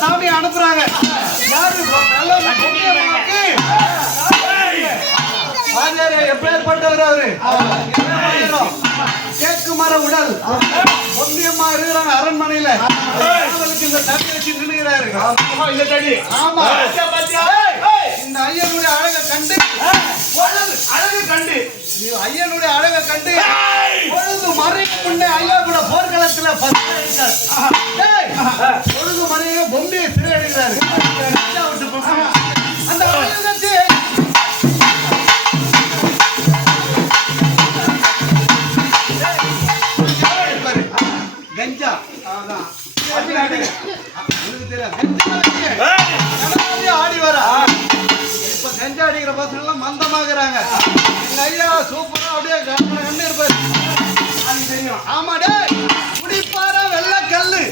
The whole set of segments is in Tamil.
சாமி அனுப்புறாங்க. எப்பேற்பட்டவர் அவரு கேக்கு மர உடல் ஒன்றியமா இருக்கிறாங்க அரண்மனையில. இந்த தடி வச்சு நின்னுகிறாரு. ஆமா, இந்த ஐயனுடைய அழகை கண்டு ஐயனுடைய அழகை கண்டு பொழுது மறைக்கு முன்னே ஐயா கூட போர்க்களத்துல பொழுது மறைய பொம்மையை சிறையடைகிறாரு. அந்த கஞ்சா ஆடி வர இப்ப கஞ்சா அடிக்கிற பசங்க எல்லாம் மந்தமாகறாங்க. எங்க ஐயா சூப்பரா அப்படியே கண்ணு இருப்பாரு. தெரியும். ஆமா டே குடிப்பார வெள்ள கல்லு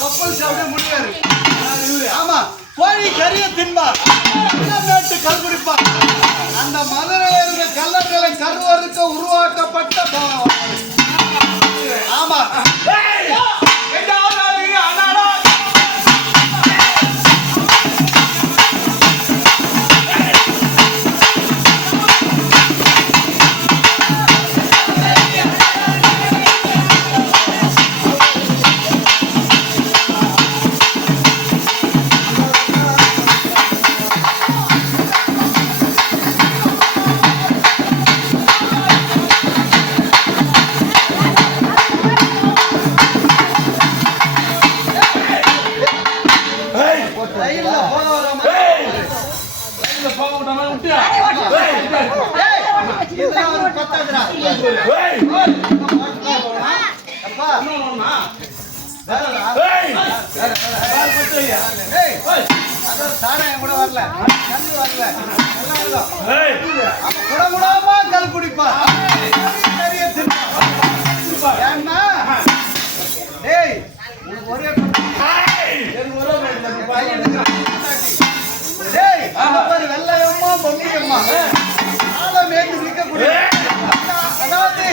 கப்பல் சாப்பிட முடியாது. ஆமா கோழி கறிய தின்பார், கல் குடிப்பார். அந்த மதுரையில் இருந்த கல்லர்களை கருவறுக்க உருவாக்கப்பட்ட ஆமா இதெல்லாம் ஒரு பத்தாதுடா. ஏய் அப்பா என்னமா வேறடா. ஏய் ஏய் அதான் சாராயம் கூட வரல, கண்ணு வரல, எல்லாம் இல்ல. ஏய் அப்ப குடகுடமா கல் குடிப்பா. நிறைய தின்பா. ஏன்னா டேய் உனக்கு ஒரே டேய் அந்த பாரு வெள்ளையம்மா பொன்னியம்மா ஆலம் ஏற்றி நிற்கக்கூடிய அதாவது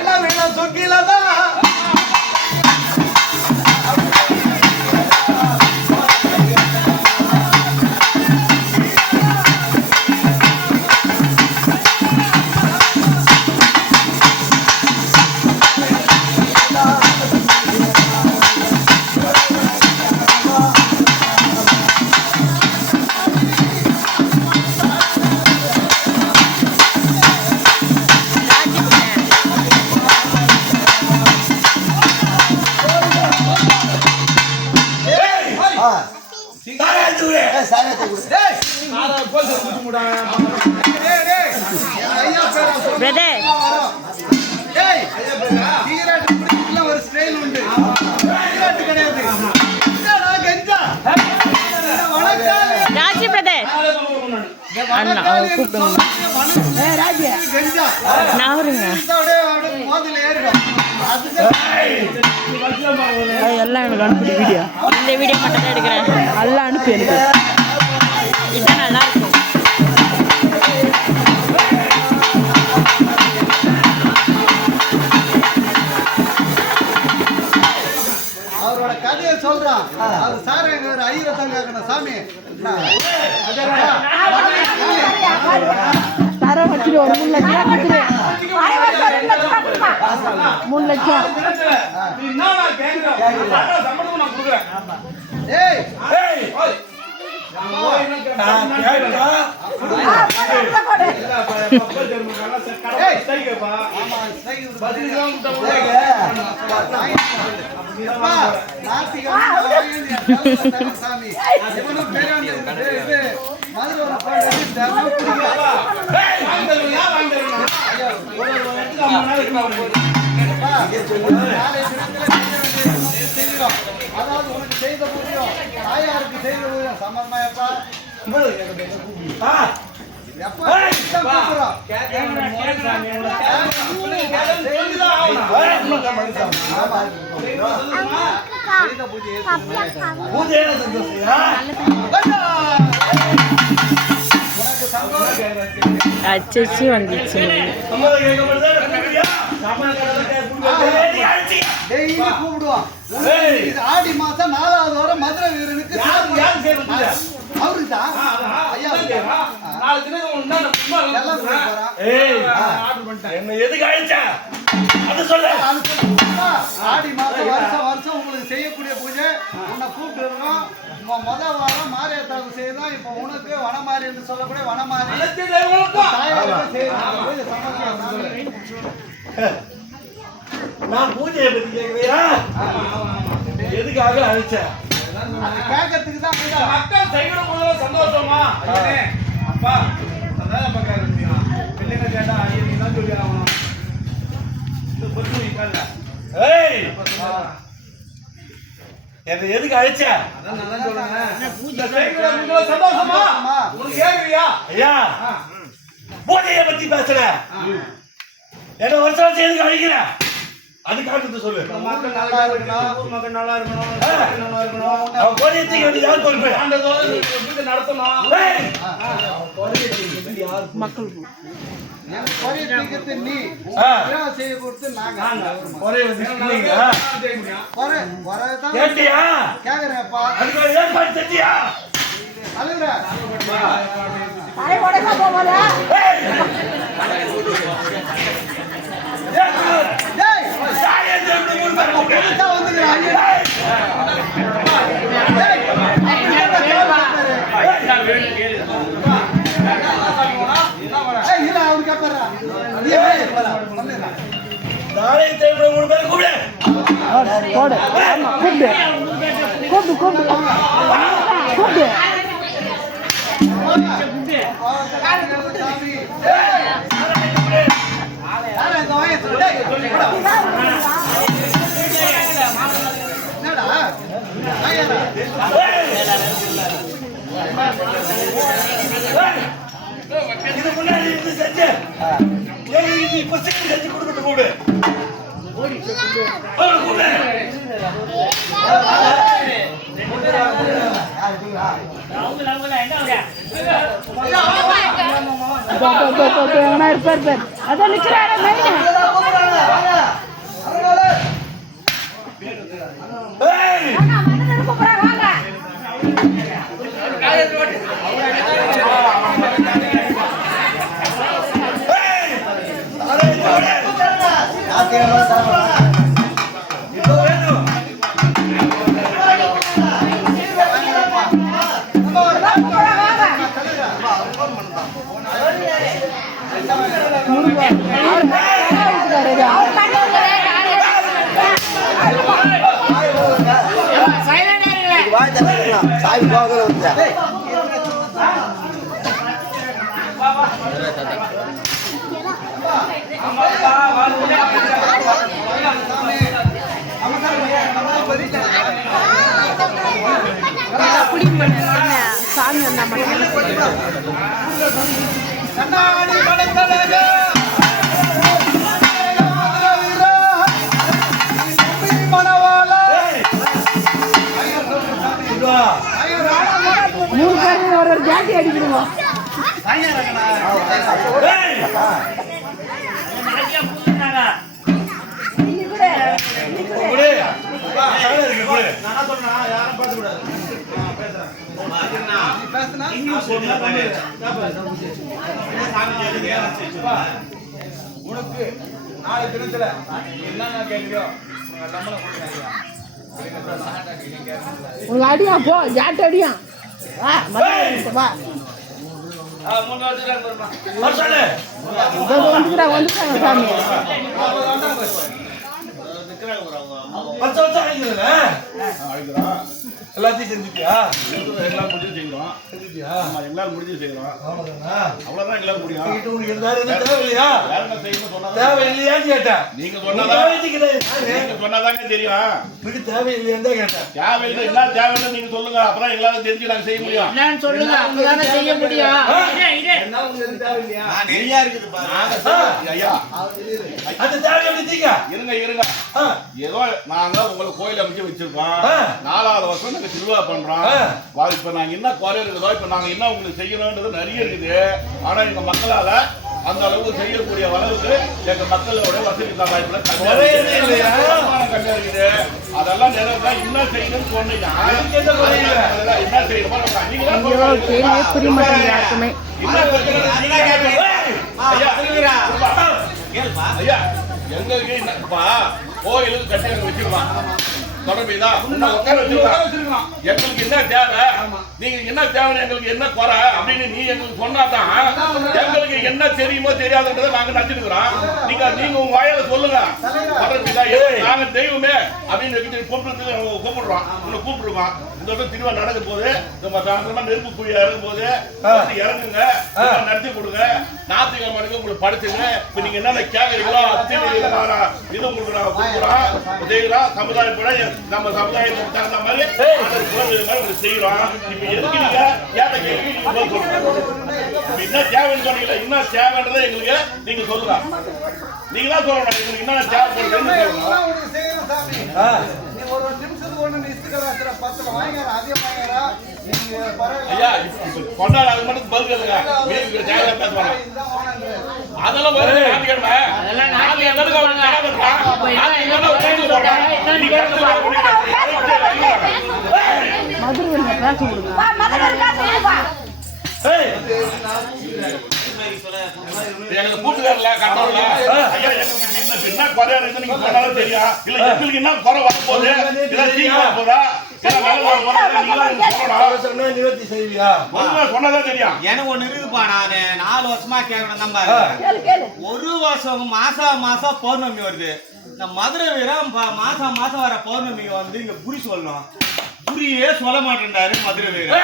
எல்லாம் வேணாம் சொக்கில தான் ஒரு ஸ்டைல் உண்டு. கிடையாது ராஜி பிரதர் எல்லாம் எனக்கு அனுப்பி வீடியோ இந்த வீடியோ மட்டும் தான் எடுக்கிறேன் எல்லாம் அனுப்பி எனக்கு இதுதான் நல்லா இருக்கும். அவரோட கதையை சொல்றான். அவர் சார் எங்க ஒரு ஐயரத்தான் கேட்கணும் சாமி. தரம் வச்சுட்டு ஒரு 3 லட்சம் 3 லட்சம் ஏய் சாமி அதாவது உனக்கு செய்த புரியும், தாயாருக்கு செய்த புரியும். சமமாயப்பா அச்சச்சி வந்துச்சு. டெய்லி கூப்பிடுவான். ஆடி மாசம் 4வது வாரம் மதுரை வீரனுக்கு அவருக்குதான் ஐயா ஆடி மாசம் வருஷம் வருஷம் உங்களுக்கு செய்யக்கூடிய பூஜை உன்னை கூப்பிட்டு இருக்கோம். முதல் வாரம் மாரியாத்தாவுக்கு செய்தோம். இப்ப உனக்கு வனமாரி என்று சொல்லக்கூடிய வனமாரி நான் பூஜையை பத்தி கேட்கிறீங்களா? எதுக்காக அழைச்சேன்? கேட்கறதுக்கு தான் மக்கள் செய்யணும் போது சந்தோஷமா அப்பா அதான் அப்பா கேட்க பிள்ளைங்க கேட்டா ஐயா தான் சொல்லி ஆகணும். இது பத்து ஏய் என்ன எதுக்கு அழைச்ச? அதான் நான் சொல்றேன். சந்தோஷமா உனக்கு கேக்குறியா? ஐயா பூஜையை பத்தி பேசுற என்ன வருஷம் எதுக்கு அழைக்கிற? அது காட்டுறது சொல்லு. மக்கள் நல்லா இருக்கணும், மக்கள் நல்லா இருக்கணும், நல்லா இருக்கணும். அவன் கோரியத்துக்கு வேண்டி யார் பொறுப்பு? அந்த கோரியத்தை நடத்தணும். மக்கள் நீ செய்ய கொடுத்து நாங்க கேட்டியா? கேக்குறேன்ப்பா. அதுக்கு ஏற்பாடு செஞ்சியா? அழுகுற நாளை தேவை 3 பேர் கூப்பிடு. கூப்பிடு கூப்பிடு கூப்பிடு கூப்பிடு சாமி என்னடா ஐயரா இது முன்னாடி இருந்து செஞ்சு நீ பசங்க செஞ்சு கொடுத்துட்டு போடு அதான் நிக்கிறாரு சாமி போகல வந்து சாமி வந்தா கண்ணாடி படத்தழக மனவாளா மூணு பேரும் ஒரு ஜாதி அடிக்கணுமா உனக்கு நாளை தினத்துல என்னென்ன கேட்குறியோ சம்பளம் கொடுக்குறாங்க உங்க அடியா போ ஜாட்டு அடியா வா வா வந்துக்கிறாங்க சாமி எல்லாத்தையும் செஞ்சுட்டியா? எல்லாம் முடிஞ்சு செய்யறோம். செஞ்சுட்டியா? எங்களால் முடிஞ்சு செய்யறோம். அவ்வளவுதானா? அவ்வளவுதான் எங்களால் முடியும். உனக்கு எல்லாரும் எதுவும் தேவையில்லையா? யாருங்க செய்யணும் சொன்னா தேவையில்லையான்னு கேட்டேன். நீங்க சொன்னாதாங்க தெரியும். உனக்கு தேவையில்லையான்னு தான் கேட்டேன். தேவையில்லை என்ன தேவையில்லை நீங்க சொல்லுங்க. அப்புறம் எங்களால தெரிஞ்சு நாங்க செய்ய முடியும். என்னன்னு சொல்லுங்க, அவங்கதானே செய்ய முடியும். என்னால உங்களுக்கு தேவையில்லையா? நிறைய இருக்குது ஐயா. அந்த தேவையை விடுத்தீங்க. இருங்க ஏதோ நாங்க உங்களுக்கு கோயில் அமைச்சு வச்சிருக்கோம். 4வது வருஷம் நாங்க திருவிழா பண்றோம். இப்ப நாங்க என்ன குறை இருக்குதோ இப்ப நாங்க என்ன உங்களுக்கு செய்யணும்ன்றது நிறைய இருக்குது. ஆனா எங்க மக்களால அந்த அளவுக்கு செய்யக்கூடிய அளவுக்கு எங்க மக்களோட வசதி வாய்ப்புல கம்மியா இருக்குது. அதெல்லாம் நிறைய என்ன செய்யணும்னு சொன்னீங்க. என்ன செய்யணுமோ நீங்க புரிய மாட்டேங்குது. ஐயா எங்களுக்கு என்னப்பா கோயிலுக்கு கட்டி அங்க வச்சிருக்கான் தொடர்புதா எங்களுக்கு என்ன தேவை நீங்க என்ன தேவை எங்களுக்கு என்ன குறை அப்படின்னு நீ எங்களுக்கு சொன்னாதான் எங்களுக்கு என்ன தெரியுமோ தெரியாதுன்றதை நாங்க நடிச்சிருக்கிறோம். நீங்க உங்க வாயால சொல்லுங்க தொடர்புதா நாங்க தெய்வமே அப்படின்னு கூப்பிடுறோம் உங்களை கூப்பிடுறோம். இந்த வருஷம் திருவிழா நடக்கும் போது நெருப்பு குழியா இருக்கும் போது இறங்குங்க நடத்தி கொடுங்க. ஞாயிற்றுக்கிழமை உங்களுக்கு படுத்துங்க. இப்ப நீங்க என்னென்ன கேட்கறீங்களோ இது உங்களுக்கு நான் கூப்பிடுறோம் செய்யலாம். சமுதாயப்பட நம்ம சமுதாயத்துக்கு தகுந்த மாதிரி செய்யறோம். இப்ப எதுக்கு நீங்க ஏட்ட கேள்வி என்ன தேவைன்னு சொன்னீங்களா? என்ன தேவைன்றதை எங்களுக்கு நீங்க சொல்லுங்க. நீங்க தான் சொல்லணும் எங்களுக்கு என்ன தேவைப்படுதுன்னு ஒரு நிமிஷத்துக்கு ஒண்ணு இஸ்திகரா 10 வாங்கறா அதிகம் வாங்கறா நீங்க ஐயா கொண்டாட அது மட்டும் பதில் கேளுங்க. மீதி தேவையா பேசுவாங்க. அதெல்லாம் வருது ஞாயிற்றுக்கிழமை. மதுரை பேச கொடுங்க. எனக்கு கூட்டுக்காரல கட்டல ஐயா எங்களுக்கு என்ன குறை இருக்கு நீங்க சொன்னாலும் தெரியும். இல்ல எங்களுக்கு என்ன குறை வர போகுது இல்ல தீங்க வர போதா இல்ல நல்ல வர போதா நீங்க சொன்னா நிவர்த்தி செய்வியா? சொன்னதான் தெரியும். எனக்கு ஒண்ணு இருக்குப்பா. நான் 4 வருஷமா கேட்கணும். நம்ம ஒரு வருஷம் மாசம் பௌர்ணமி வருது. இந்த மதுரை வீரம் மாசம் வர பௌர்ணமி வந்து இங்க குறி சொல்லணும். குறியே சொல்ல மாட்டேன்டாரு மதுரை வீரம்.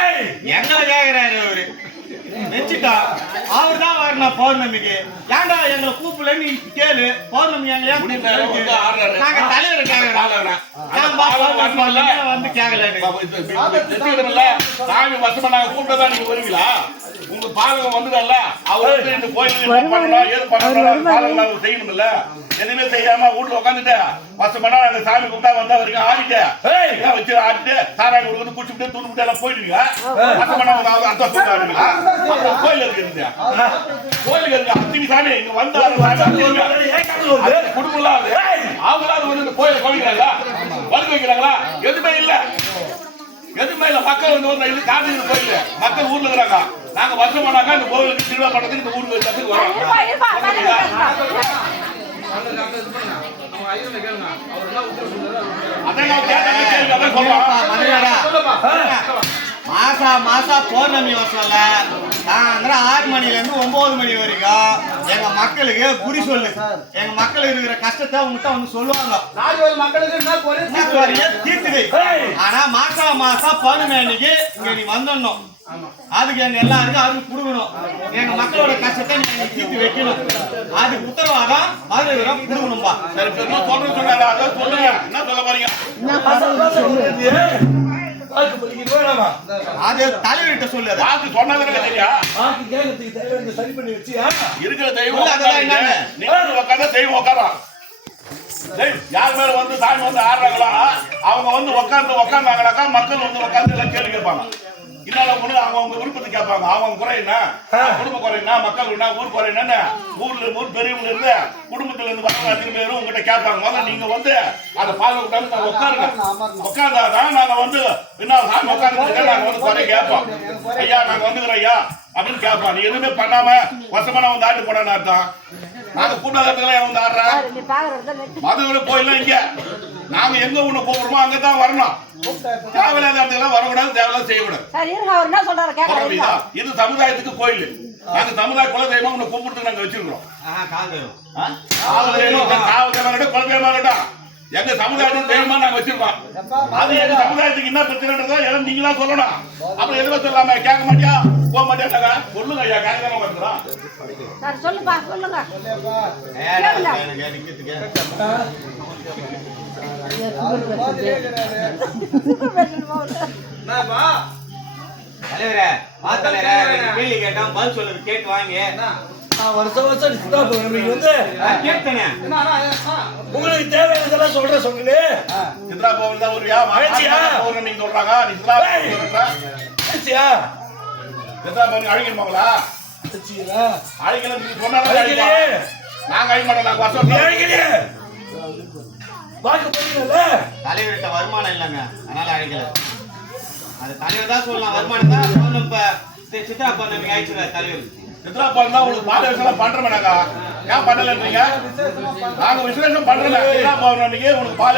எங்களை கேக்குறாரு அவரு. வச்சுட்டா அவர் தான் வரணும் பௌர்ணமிக்கு. ஏன்டா எங்களை கூப்பிடல நீ கேளு. பௌர்ணமி எங்க ஏன் குடிமேல வந்து ஆடுறாரு. நாங்க தலைவர் கேக்குறோம். ஏன் பௌர்ணமி வந்து கேட்கல? சாமி வருஷமா நாங்க கூப்பிட்டதா நீங்க வருவீங்களா? உங்க பாலகம் வந்துடல அவர் வந்து இந்த கோயில் பண்ணணும் ஏது பண்ணணும் பாலகம் செய்யணும்ல. எதுவுமே செய்யாம வீட்டுல உட்காந்துட்டு வருஷமா நாங்க சாமி கூப்பிட்டா வந்தா வரைக்கும் ஆடிட்டு வச்சு ஆடிட்டு சாராயம் கொடுத்து குடிச்சுட்டு தூண்டுட்டு எல்லாம் போயிடுவீங்க. வருஷமா அர்த்தம் சொல்லுவீங்களா? கோயில் இருக்கு கோயிலுக்கு இருக்கு அத்தினி சாமி இங்க வந்தாரு குடும்பம் அவங்களாவது வந்து கோயிலை கவனிக்கிறாங்களா வளர்க்க வைக்கிறாங்களா? எதுவுமே இல்ல எதுவுமே இல்ல. மக்கள் வந்து இது காந்தி கோயில் மக்கள் ஊர்ல இருக்கிறாங்க. நாங்க வருஷம் பண்ணாங்க இந்த கோவிலுக்கு திருவிழா பண்றதுக்கு இந்த ஊருக்கு இடத்துக்கு வரோம். மாசம் பௌர்ணமி வருஷம்ல சாயந்தரம் 6 மணில இருந்து 9 மணி வரைக்கும் எங்க மக்களுக்கு குறி சொல்லு. எங்க மக்களுக்கு இருக்கிற கஷ்டத்தை உங்ககிட்ட வந்து சொல்லுவாங்க. தீர்த்துவை. ஆனா மாசம் பௌர்ணமி அன்னைக்கு இங்க நீ வந்துடணும். அதுக்கு எங்க எல்லாருக்கும் அருள் கொடுக்கணும். எங்க மக்களோட கஷ்டத்தை நீங்க தீர்த்து வைக்கணும். அதுக்கு உத்தரவாதம் மதுரை வீரம் கொடுக்கணும்பா. சரி சொல்றது சொன்னாரு அதான் சொல்லுங்க. என்ன சொல்ல போறீங்க? அது தலைவர்கிட்ட சொல்லு. வாக்கு சொன்னதுன்னு தெரியா? சரி பண்ணி வச்சு இருக்கிற தெய்வம் நீங்க உட்காந்து தெய்வம் உட்காரோம். யார் மேல வந்து சாமி வந்து ஆடுறாங்களோ அவங்க வந்து உட்காந்தாங்கனாக்கா மக்கள் வந்து உட்காந்து எல்லாம் கேள்வி கேட்பாங்க. இல்லாத ஒண்ணு அவங்க விருப்பத்தை கேட்பாங்க. அவங்க குறை என்ன, குடும்ப குறை என்ன, மக்கள் என்ன, ஊர் குறை என்ன, ஊர் பெரியவங்க இருந்து குடும்பத்துல இருந்து வர அத்தனை பேரும் உங்ககிட்ட கேட்பாங்க. முதல்ல நீங்க வந்து அதை பாதுகாப்பு உட்காருங்க. உட்கார்ந்தாதான் நாங்க வந்து என்ன சாமி உட்கார்ந்து நாங்க வந்து குறை கேட்போம். ஐயா நாங்க வந்துக்கிறோம் ஐயா அப்படின்னு கேட்போம். நீ எதுவுமே பண்ணாம வசமான வந்து ஆட்டு போடான்னு அர்த்தம். நாங்க கூட்டாளத்துல வந்து ஆடுறோம். மதுரை கோயிலாம் இங்க நாங்க எங்க ஒண்ணு போகிறோமோ அங்கதான் வரணும். தேவையில்லாத இடத்துல வரக்கூடாது, தேவையில்லாத செய்யக்கூடாது. இது சமுதாயத்துக்கு கோயில். நாங்க சமுதாய குலதெய்வம் உன்னை கூப்பிட்டு நாங்க வச்சிருக்கிறோம். குலதெய்வம் எங்க சமுதாயத்துக்கு தெய்வமா நாங்க வச்சிருக்கோம். அது எங்க சமுதாயத்துக்கு என்ன பிரச்சனைன்றதா எல்லாம் நீங்க தான் சொல்லணும். அப்புறம் எதுவும் சொல்லாம கேட்க மாட்டியா போக மாட்டேன் சொல்லுங்க ஐயா. கேட்க வந்துடும் சொல்லுப்பா சொல்லுங்க. கேள்வி கேட்டா பதில் சொல்லுது கேட்டு வாங்க. வருஷம் வந்து உங்களுக்கு தேவையானதெல்லாம் சொல்றேன். சித்ரா பௌர்ணமி தான் ஒரு பௌர்ணமி சொல்றாங்க. சித்ரா பௌர்ணமி அழிக்கணுமாங்களா? அழிக்கணும் நீங்க சொன்னாலும் நாங்க அழிக்க மாட்டோம். நாங்க வருஷம் தலைவர்கிட்ட வருமானம் இல்லைங்க, அதனால அழைக்கல. அது தலைவர் தான் சொல்லலாம். வருமானம் தான் இப்ப சித்ரா பௌர்ணமி ஆயிடுச்சு. தலைவர் சித்ரா பௌர்ணமி தான் உங்களுக்கு பாத விசேஷம் பண்றோம். நாங்க ஏன் பண்ணலன்றீங்க? நாங்க விசேஷம் பண்றோம். சித்ரா பௌர்ணமிக்கு உங்களுக்கு பாத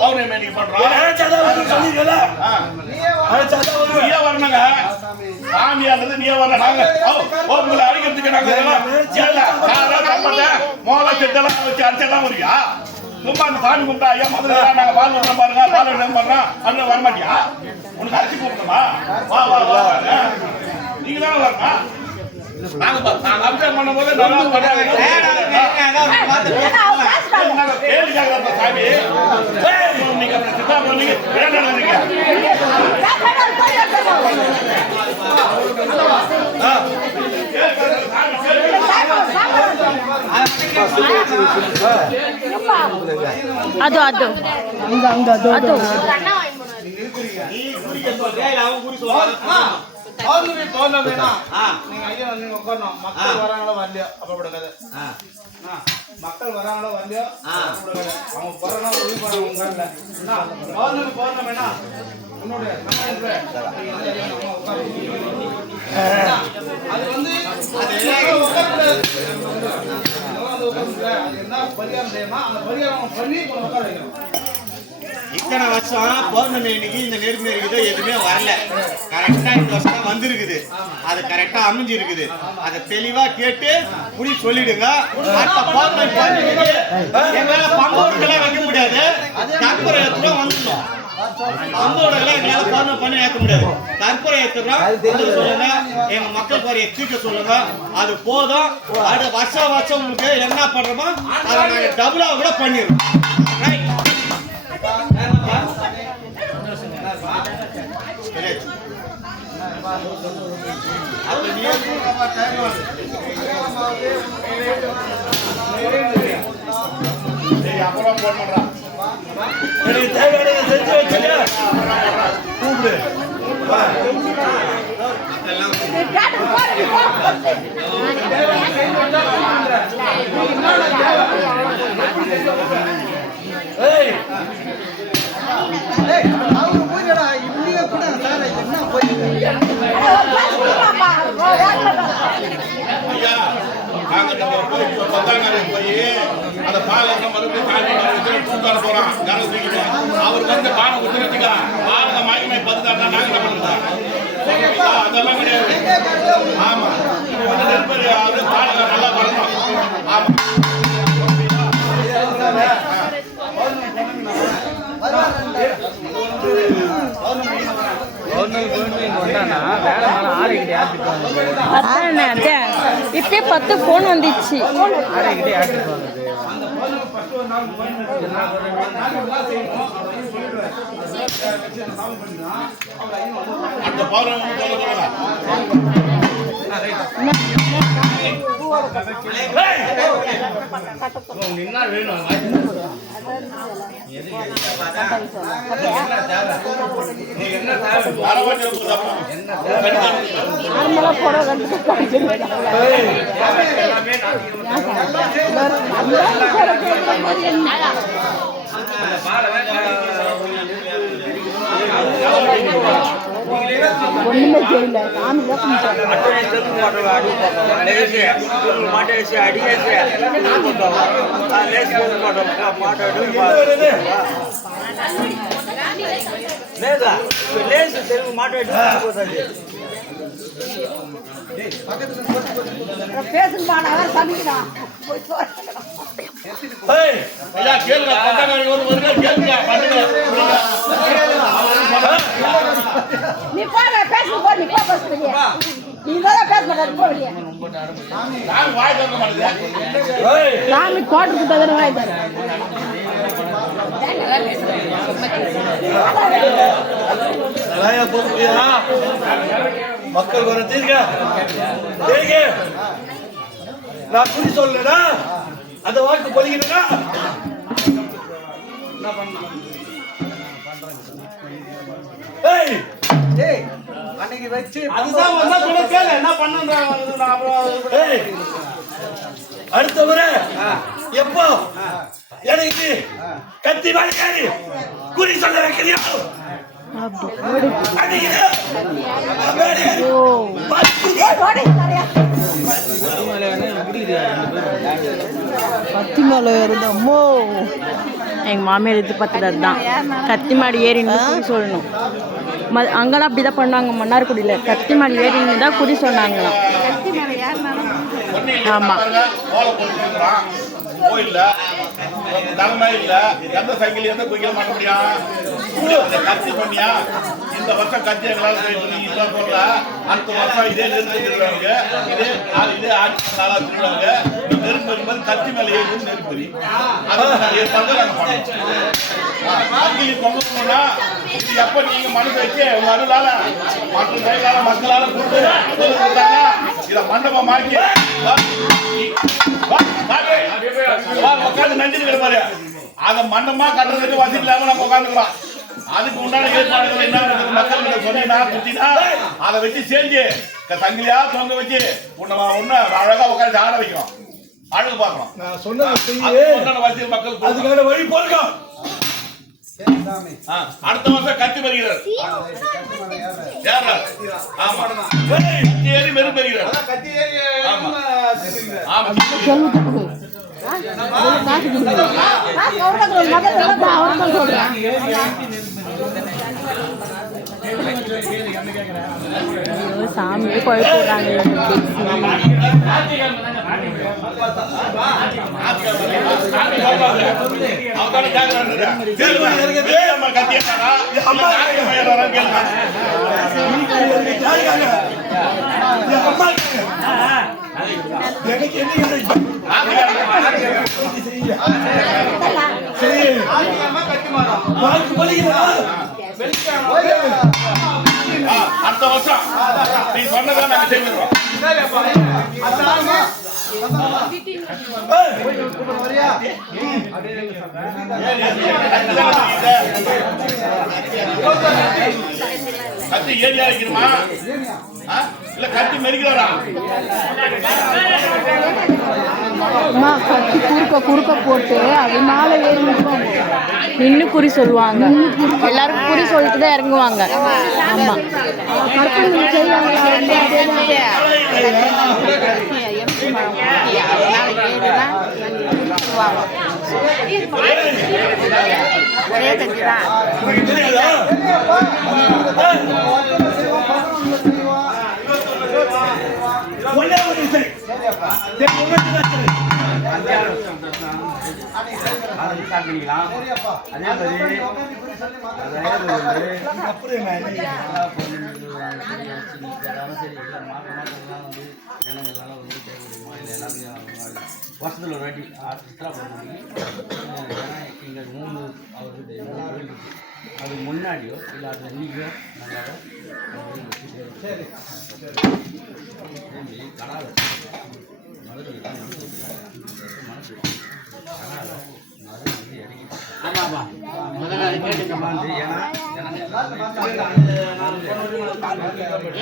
பௌர்ணமி நீங்க பண்றோம். நீயே வரணுங்க. சாமியானது நீயே வரணும். நாங்க உங்களை அடிக்கிறதுக்கு நாங்க மோதல் செட்டெல்லாம் வச்சு அடிச்செல்லாம் வருவியா? சும்மா அந்த சாமி கும்பிட்டா ஐயா மதுரை நாங்க பால் விட பாருங்க பால் விட பண்றோம் அப்படின்னு வரமாட்டியா? உனக்கு அரிசி கூப்பிட்டோமா? வா வா வா நீங்க தானே வரணும். நாங்க அபிஷேகம் பண்ணும் போது கேள்வி கேட்கற சாமி நீங்க சித்தா பண்ணீங்க வேண்டாம். ಅದು ಅದು ಅದು பௌர்ணமினா நீங்க ஐயா நீங்க உட்காரணும். மக்கள் வராங்களோ வரலையோ அப்பப்படுக்காது. மக்கள் வராங்களோ வரலையோ அப்பப்படுக்காது. அவங்க போறணும் உதவி போறாங்க. பௌர்ணமினா உன்னுடைய அது வந்து அது என்ன பரிகாரம் செய்யணுமா அந்த பரிகாரம் பண்ணி உட்கார வைக்கணும். இத்தனை வருஷம் பௌர்ணமி அன்னைக்கு இந்த நெருப்பு இருக்குது எதுவுமே வரல. கரெக்டா இந்த வருஷம் வந்திருக்குது. அது கரெக்டா அமைஞ்சிருக்குது. அதை தெளிவா கேட்டு புடி சொல்லிடுங்க. அடுத்த பௌர்ணமி எங்களால பம்பூருக்கெல்லாம் வைக்க முடியாது. தங்குற இடத்துல வந்துடும். அம்போட எல்லாம் எங்களால பௌர்ணமி பண்ணி ஏற்க முடியாது. கற்பூரம் ஏத்துறோம் சொல்லுங்க, எங்க மக்கள் குறைய தீர்க்க சொல்லுங்க. அது போதும். அது வருஷம் உங்களுக்கு என்ன பண்றோமோ அதை நாங்க டபுளா கூட பண்ணிடுறோம். அப்புறம் போன் பண்றான். எனக்கு தேவையானதை செஞ்சு வச்சுங்க. கூப்பிடு. ஏய் அவரு போயிடா இப்படியே கூட சார் என்ன போயிட்டு ஐயா, நாங்க நம்ம போய் பத்தாங்கரைக்கு போய் அந்த பாலை மறுபடியும் தாண்டி தூக்கார போறோம். கரை தூக்கிட்டு அவர் வந்து பானை ஊத்துறதுக்கு பாருங்க மகிமை பத்துதாண்டா நாங்க என்ன பண்ணுறோம்? அதெல்லாம் கிடையாது. ஆமா, கொஞ்சம் நெருப்பறி அது பானை நல்லா பண்ணணும். ஆமா, அதானே அத்தை இப்பயே 10 ஃபோன் வந்துச்சு. அந்த பௌர்ணமி சொல்ல சொல்லுங்க. ஒண்ணுமே தெரியல. ஐயா கேளுங்க, பத்தாங்கரை ஒரு கேளுங்க பண்ணுங்க. நீ போற பேசு போ நீ போ பஸ் வெளிய நீ வர பேச மாட்டே போ வெளிய நான் வாய் திறக்க மாட்டேன். ஏய் சாமி கோட்டுக்கு தகுந்த வாய் தர. ராயா போறியா? மக்கள் வர தீர்க்க. தீர்க்க. நான் குறி சொல்லலடா. அந்த வாக்கு பொலிக்கிறடா. என்ன பண்ணா? ஏய் ஏய் அன்னைக்கு வச்சு அதுதான் வந்தா சொல்ல கேளு என்ன பண்ணுன்றாங்க. அப்புறம் ஏய் அடுத்த முறை எப்போ எனக்கு கத்தி வாங்கியாரு குறி சொல்ல வைக்கிறியா? கத்தி மேலே ஏறுது அம்மோ. எங்கள் மாமியார் எதிர்பார்த்தது அதுதான். கத்தி மாடி ஏறின்னு குறி சொல்லணும். அங்கெல்லாம் அப்படி தான் பண்ணாங்க. மன்னார்குடியில் கத்தி மாடி ஏறின்னு தான் குறி சொன்னாங்களாம். ஆமாம். கோயில்ல தலைமை இல்ல எந்த சைக்கிள் எந்த குயில மாட்ட முடியும். கத்தி பண்ணியா இந்த வருஷம் கத்தி எங்களால சொல்ல அடுத்த வருஷம் இதே நெருப்பிடுறாங்க. இதே ஆட்சி நாளா சொல்றாங்க. நெருப்பு என்பது கத்தி மேல ஏறி நெருப்பறி அதை ஏற்பாடு நாங்க பண்ணோம். சங்கிலி கொண்டு போனா இது எப்ப நீங்க மனசு வச்சு உங்க அருளால மற்ற கைகளால மக்களால கொடுத்து இதை மண்டபமாக்கி உட்காந்து நஞ்சிட்டு பாரு. அதை மண்டபமா கட்டுறதுக்கு வசதி இல்லாம நம்ம உட்காந்துக்கிறோம். அதுக்கு உண்டான ஏற்பாடுகள் என்ன மக்கள் சொன்னா குத்தினா அதை வச்சு செஞ்சு சங்கிலியா தொங்க வச்சு உன்ன அழகா உட்காந்து ஆட வைக்கிறோம். அழகு பார்க்கணும். நான் சொன்னது வசதி மக்கள் அதுக்கான வழி போடுங்க. அடுத்த வருஷம் கத்தி வருகிறார். ஆமா கத்தி ஏறி மெரு பெறுகிறார். ஆமா ஐயோ சாமியே குழப்பி விடுறாங்க அவதான கேக்குறாங்க கேளுமா கத்தியடா அம்மா பையன் கேளுமா எனக்கு என்ன அடுத்த வருஷம் நீ சொன்னதை நாங்க செஞ்சிருவோம் கத்தி ஏரியா வைக்கணுமா இல்ல கத்தி மெரிக்கிறா அம்மா கத்தி குறுக்க போட்டு அது மேலே ஏறி நின்று குறி சொல்லுவாங்க எல்லாரும் குறி சொல்லிட்டு தான் இறங்குவாங்க ஆமா ஒரே கட்சி தான் வருஷத்தில் ஒரு வாட்டி சித்ரா பௌர்ணமி இங்கே 3 அவருக்கு கோயில் இருக்கு அதுக்கு முன்னாடியோ இல்லை அது அன்றைக்கியோ நாங்கள் கடால மதுரை மனசு கடால மதுரை வந்து இறங்கி ஆமாப்பா முதல்ல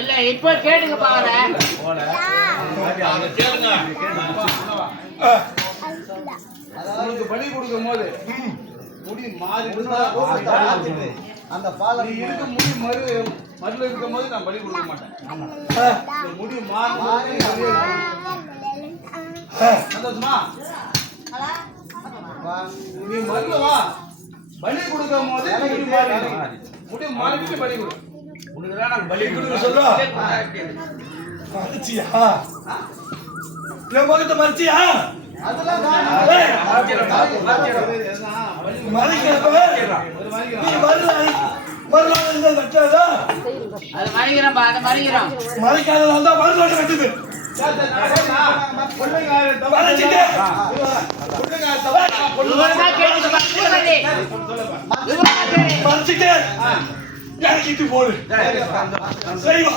இல்லை இப்போ கேட்டுங்க பாரு உங்களுக்கு பலி கொடுக்கும் போது முடி மாறி அந்த பாலை இருக்க முடி மருள் இருக்கும் போது நான் பலி கொடுக்க மாட்டேன் முடி மாறி சந்தோஷமா நீ மருள் வா பலி கொடுக்கும் போது முடி மாறிட்டு பலி கொடு உனக்குதான் நான் பலி கொடுக்க சொல்றோம் மறிச்சியா என் முகத்தை மறிச்சியா அதெல்லாம் மறைக்காத மறுநாள் கட்டுது மறைச்சிட்டு இறக்கிட்டு போடு சரிவா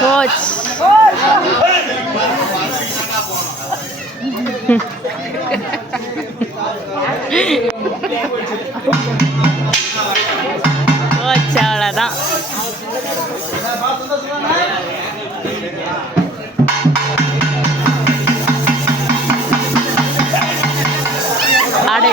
கோச் கோச் அவ்வளோதான் ஆடை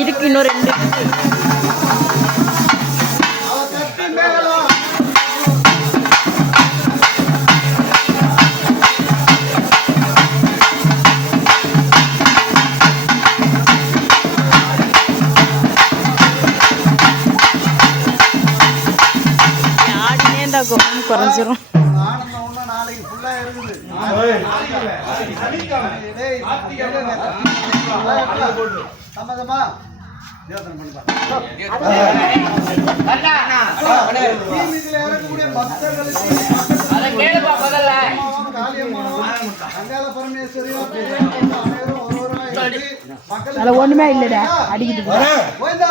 இருக்கு இன்னும் 2 ஆடினே இருந்தா கோபம் குறைஞ்சிரும் நாளைக்கு ஃபுல்லா இருக்குது சம்மதமா இறக்கக்கூடிய பக்தர்களுக்கு அங்காள பரமேஸ்வரியும் அனைவரும் ஒருவராக மக்கள் ஒண்ணுமே இல்லடா அடிக்கிட்டு கோவிந்தா